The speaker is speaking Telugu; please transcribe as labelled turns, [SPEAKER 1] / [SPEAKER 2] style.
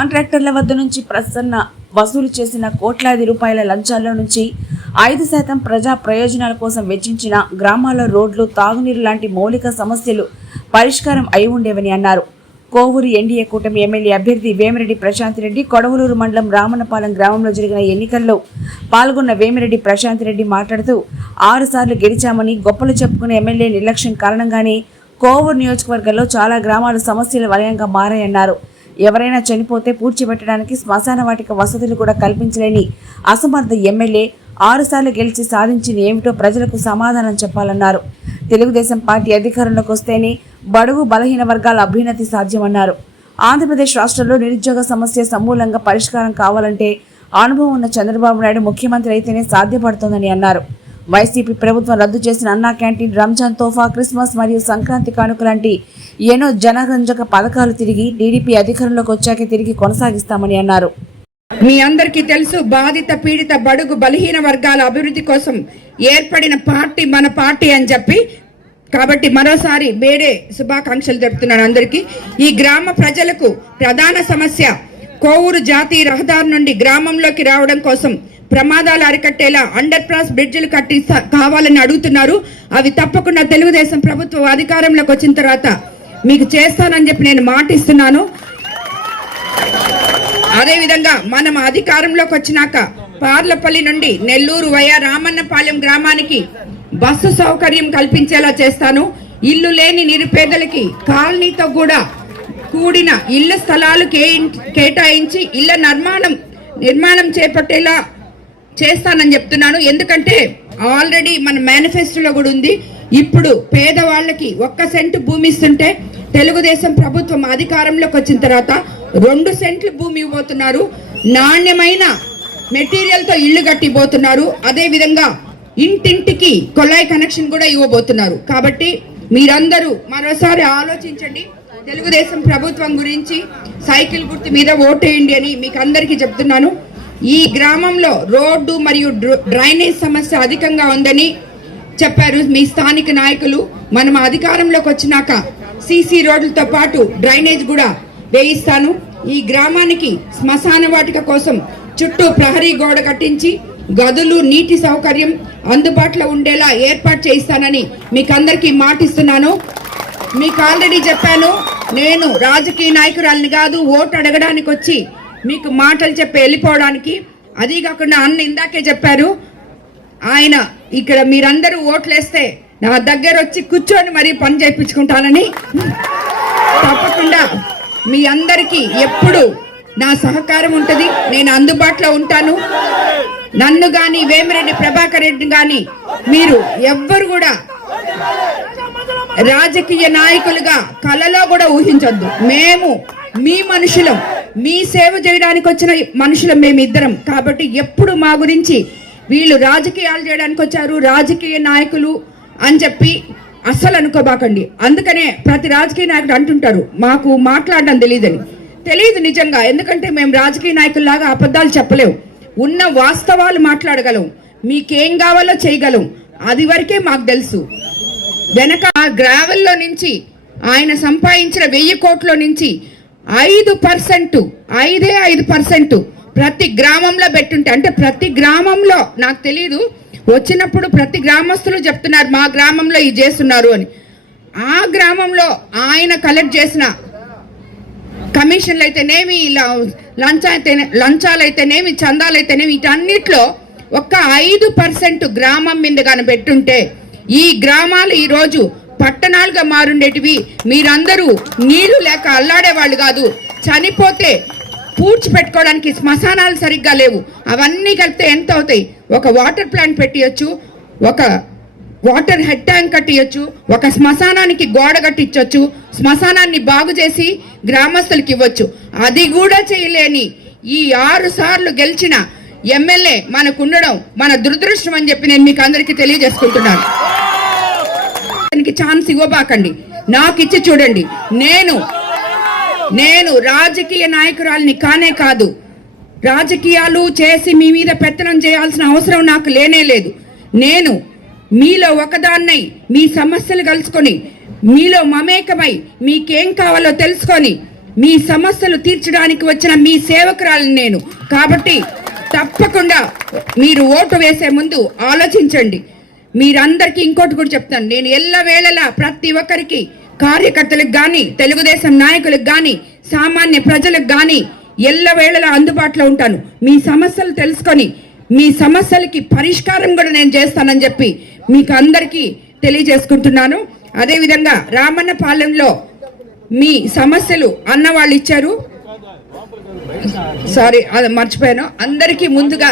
[SPEAKER 1] కాంట్రాక్టర్ల వద్ద నుంచి ప్రసన్న వసూలు చేసిన కోట్లాది రూపాయల లంచాల్లో నుంచి ఐదు శాతం ప్రజా ప్రయోజనాల కోసం వెచ్చించిన గ్రామాల రోడ్లు తాగునీరు లాంటి మౌలిక సమస్యలు పరిష్కారం అయి ఉండేవని అన్నారు. కోవూరు ఎన్డీఏ కూటమి ఎమ్మెల్యే అభ్యర్థి వేమిరెడ్డి ప్రశాంత్ రెడ్డి కొడవలూరు మండలం రామన్నపాలెం గ్రామంలో జరిగిన ఎన్నికల్లో పాల్గొన్న వేమిరెడ్డి ప్రశాంత్ రెడ్డి మాట్లాడుతూ ఆరుసార్లు గెలిచామని గొప్పలు చెప్పుకునే ఎమ్మెల్యే నిర్లక్ష్యం కారణంగానే కోవూరు నియోజకవర్గంలో చాలా గ్రామాలు సమస్యల వలయంగా మారాయన్నారు. ఎవరైనా చనిపోతే పూడ్చిపెట్టడానికి శ్మశాన వాటిక వసతులు కూడా కల్పించలేని అసమర్థ ఎమ్మెల్యే ఆరుసార్లు గెలిచి సాధించిన ఏమిటో ప్రజలకు సమాధానం చెప్పాలన్నారు. తెలుగుదేశం పార్టీ అధికారంలోకి వస్తేనే బడుగు బలహీన వర్గాల అభ్యున్నతి సాధ్యమన్నారు. ఆంధ్రప్రదేశ్ రాష్ట్రంలో నిరుద్యోగ సమస్య సమూలంగా పరిష్కారం కావాలంటే అనుభవం ఉన్న చంద్రబాబు నాయుడు ముఖ్యమంత్రి అయితేనే సాధ్యపడుతోందని అన్నారు. వైసీపీ ప్రభుత్వం రద్దు చేసిన అన్నా క్యాంటీన్ రంజాన్ తోఫా క్రిస్మస్ మరియు సంక్రాంతి కానుక లాంటి ఎన్నో జనరంజక పథకాలు తిరిగి టీడీపీ అధికారంలోకి వచ్చాకే తిరిగి కొనసాగిస్తామని అన్నారు.
[SPEAKER 2] మీ అందరికీ తెలుసు బాధిత పీడిత బడుగు బలహీన వర్గాల అభివృద్ధి కోసం ఏర్పడిన పార్టీ మన పార్టీ అని చెప్పి కాబట్టి మరోసారి వేరే శుభాకాంక్షలు చెబుతున్నాను అందరికీ. ఈ గ్రామ ప్రజలకు ప్రధాన సమస్య కోవూరు జాతీయ రహదారి నుండి గ్రామంలోకి రావడం కోసం ప్రమాదాలు అరికట్టేలా అండర్ పాస్ బ్రిడ్జిలు కట్టి కావాలని అడుగుతున్నారు. అవి తప్పకుండా తెలుగుదేశం ప్రభుత్వం అధికారంలోకి వచ్చిన తర్వాత మీకు చేస్తానని చెప్పి నేను మాటిస్తున్నాను. అదేవిధంగా మనం అధికారంలోకి వచ్చినాక పార్లపల్లి నుండి నెల్లూరు వయా రామన్నపాలెం గ్రామానికి బస్సు సౌకర్యం కల్పించేలా చేస్తాను. ఇల్లు లేని నిరుపేదలకి కాలనీతో కూడా కూడిన ఇళ్ళ స్థలాలు కేటాయించి ఇళ్ళ నిర్మాణం నిర్మాణం చేపట్టేలా చేస్తానని చెప్తున్నాను. ఎందుకంటే ఆల్రెడీ మన మేనిఫెస్టోలో కూడా ఉంది. ఇప్పుడు పేదవాళ్ళకి ఒక్క సెంటు భూమి ఇస్తుంటే తెలుగుదేశం ప్రభుత్వం అధికారంలోకి వచ్చిన తర్వాత రెండు సెంట్లు భూమి ఇవ్వబోతున్నారు. నాణ్యమైన మెటీరియల్తో ఇల్లు కట్టిపోతున్నారు అదేవిధంగా ఇంటింటికి కొళాయి కనెక్షన్ కూడా ఇవ్వబోతున్నారు. కాబట్టి మీరందరూ మరోసారి ఆలోచించండి. తెలుగుదేశం ప్రభుత్వం గురించి సైకిల్ గుర్తు మీద ఓటేయండి అని మీకు అందరికీ చెప్తున్నాను. ఈ గ్రామంలో రోడ్డు మరియు డ్రైనేజ్ సమస్య అధికంగా ఉందని చెప్పారు మీ స్థానిక నాయకులు. మనం అధికారంలోకి వచ్చినాక సీసీ రోడ్లతో పాటు డ్రైనేజ్ కూడా వేయిస్తాను. ఈ గ్రామానికి శ్మశాన వాటిక కోసం చుట్టూ ప్రహరీ గోడ కట్టించి గదులు నీటి సౌకర్యం అందుబాటులో ఉండేలా ఏర్పాటు చేయిస్తానని మీకు అందరికీ మాటిస్తున్నాను. మీకు ఆల్రెడీ చెప్పాను నేను రాజకీయ నాయకురాలిని కాదు ఓటు అడగడానికి వచ్చి మీకు మాటలు చెప్పి వెళ్ళిపోవడానికి. అదీ కాకుండా అన్న ఇందాకే చెప్పారు ఆయన ఇక్కడ మీరందరూ ఓట్లేస్తే నా దగ్గర వచ్చి కూర్చొని మరీ పని చేయించుకుంటానని. తప్పకుండా మీ అందరికీ ఎప్పుడు నా సహకారం ఉంటుంది. నేను అందుబాటులో ఉంటాను. నన్ను కానీ వేమిరెడ్డి ప్రభాకర్ రెడ్డి కానీ మీరు ఎవ్వరు కూడా రాజకీయ నాయకులుగా కలలో కూడా ఊహించొద్దు. మేము మీ మనుషులం. మీ సేవ చేయడానికి వచ్చిన మనుషులు మేమిద్దరం. కాబట్టి ఎప్పుడు మా గురించి వీళ్ళు రాజకీయాలు చేయడానికి వచ్చారు రాజకీయ నాయకులు అని చెప్పి అస్సలు అనుకోబాకండి. అందుకనే ప్రతి రాజకీయ నాయకుడు అంటుంటారు మాకు మాట్లాడడం తెలియదని తెలియదు నిజంగా ఎందుకంటే మేము రాజకీయ నాయకుల్లాగా అబద్ధాలు చెప్పలేము ఉన్న వాస్తవాలు మాట్లాడగలం మీకేం కావాలో చేయగలం. అది వరకే మాకు తెలుసు. వెనక గ్రావెల్లో నుంచి ఆయన సంపాదించిన వెయ్యి కోట్ల నుంచి ఐదు పర్సెంట్ ఐదే ఐదు పర్సెంట్ ప్రతి గ్రామంలో పెట్టుంటే అంటే ప్రతి గ్రామంలో నాకు తెలియదు వచ్చినప్పుడు ప్రతి గ్రామస్తులు చెప్తున్నారు మా గ్రామంలో ఇది చేస్తున్నారు అని. ఆ గ్రామంలో ఆయన కలెక్ట్ చేసిన కమిషన్లు అయితేనేమి ల- లంచ లంచాలు అయితేనేమి చందాలు అయితేనేమి వీటన్నిటిలో ఒక్క ఐదు పర్సెంట్ గ్రామం మీద కానీ పెట్టుంటే ఈ గ్రామాలు ఈరోజు పట్టణాలుగా మారుండేటివి. మీరందరూ నీళ్ళు లేక అల్లాడే వాళ్ళు కాదు. చనిపోతే పూడ్చి పెట్టుకోవడానికి శ్మశానాలు సరిగ్గా లేవు. అవన్నీ కలిపితే ఎంత అవుతాయి? ఒక వాటర్ ప్లాంట్ పెట్టియొచ్చు ఒక వాటర్ హెడ్ ట్యాంక్ కట్టియచ్చు ఒక శ్మశానానికి గోడ కట్టించవచ్చు శ్మశానాన్ని బాగు చేసి గ్రామస్తులకి ఇవ్వచ్చు. అది కూడా చేయలేని ఈ ఆరు సార్లు గెలిచిన ఎమ్మెల్యే మనకు ఉండడం మన దురదృష్టం అని చెప్పి నేను మీకు అందరికీ తెలియజేసుకుంటున్నాను. దానికి ఛాన్స్ ఇవ్వబాకండి. నాకు ఇచ్చి చూడండి. నేను నేను రాజకీయ నాయకురాలిని కానే కాదు. రాజకీయాలు చేసి మీ మీద పెత్తనం చేయాల్సిన అవసరం నాకు లేనే లేదు. నేను మీలో ఒకదాన్నై మీ సమస్యలు కలుసుకొని మీలో మమేకమై మీకేం కావాలో తెలుసుకొని మీ సమస్యలు తీర్చడానికి వచ్చిన మీ సేవకురాలు నేను. కాబట్టి తప్పకుండా మీరు ఓటు వేసే ముందు ఆలోచించండి. మీరందరికీ ఇంకోటి కూడా చెప్తాను. నేను ఎల్లవేళలా ప్రతి ఒక్కరికి కార్యకర్తలకు కానీ తెలుగుదేశం నాయకులకు కానీ సామాన్య ప్రజలకు కానీ ఎల్లవేళలా అందుబాటులో ఉంటాను. మీ సమస్యలు తెలుసుకొని మీ సమస్యలకి పరిష్కారం కూడా నేను చేస్తానని చెప్పి మీకు అందరికీ తెలియజేసుకుంటున్నాను. అదేవిధంగా రామన్న పాలెంలో మీ సమస్యలు అన్న వాళ్ళు ఇచ్చారు. సారీ అది మర్చిపోయాను. అందరికీ ముందుగా